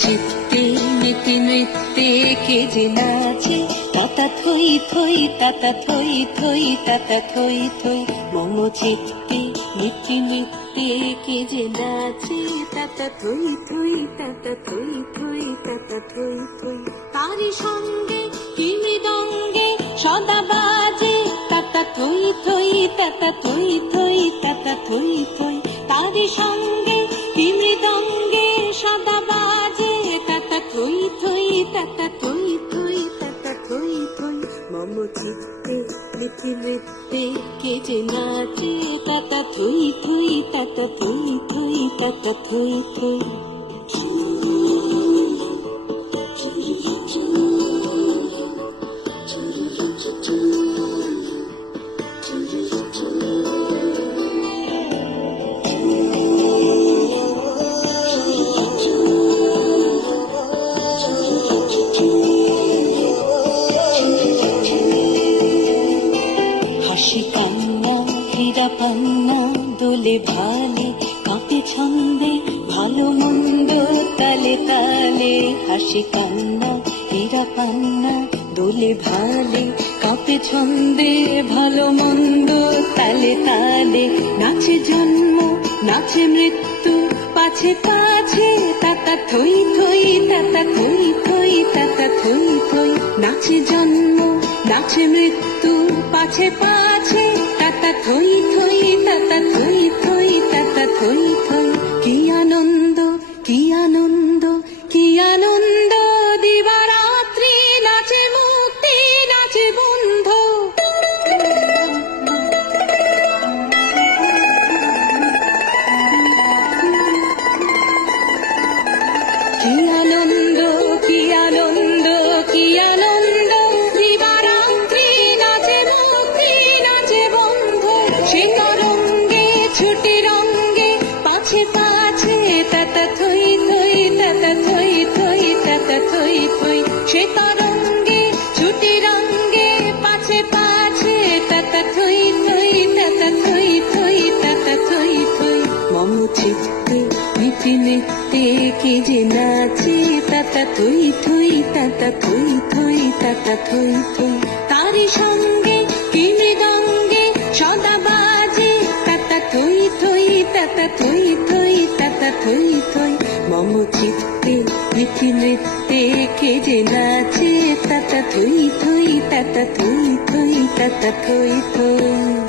চিত্তে নীতি নৃত্যে কে যে নাচে, তাতা থই থই তাতা থই থই তাতা থই থই। মম চিত্তে নীতি নৃত্যে কে যে নাচে, তাতা থই থই তাতা থই থই তাতা থই থই। তারি সঙ্গে কি মৃদঙ্গে সদা বাজে, তাতা থই থই তাতা থই থই তাতা থই থই। তারি সঙ্গে কি মৃদঙ্গে সদা বাজে, তাতা থই থই তাতা থই থই তাতা থই থই। মম চিত্তে নীতি নৃত্যে কে যে নাচে, তাতা থই থই তাতা থই থই তাতা থই থই। হাসি কান্না হীরা পান্না দোলে ভালে, কাঁপে ছন্দে ভালো মন্দ তালে তালে। হাসি কান্না হীরা পান্না দোলে ভালে, কাঁপে ছন্দে ভালো মন্দ তালে তালে। নাচে জন্ম নাচে মৃত্যু পাছে পাছে, তাতা থই থই তাতা থই থই তাতা থই থই। নাচে জন্ম নাচে মৃত্যু পাছে পাছে, তাতা থই থই তাতা থই থই তাতা থই থই। কি আনন্দ কি আনন্দ কি আনন্দ, দিবারাত্রি নাচে মুক্তি নাচে বন্ধ। কি আনন্দ কি আনন্দ কি আনন্দ, দিবারাত্রি নাচে মুক্তি নাচে বন্ধ। সে তরঙ্গে ছুটি রঙ্গে পাছে পাছে, তাতা থই থই তাতা থই থই তাতা থই থই। সে তরঙ্গে ছুটি রঙ্গে পাছে পাছে, তাতা থই থই তাতা থই থই তাতা থই থই। মম চিত্তে নীতি নৃত্যে কে যে নাচে, তাতা থই থই তাতা থই থই তাতা থই থই। তারি সঙ্গে কি মৃদঙ্গে সদা বাজে, তাতা থই থই তাতা থই থই তাতা থই থই। মম চিত্তে নীতি নৃত্যে কে যে নাচে, তাতা থই থই তাতা থই থই তাতা থই থই।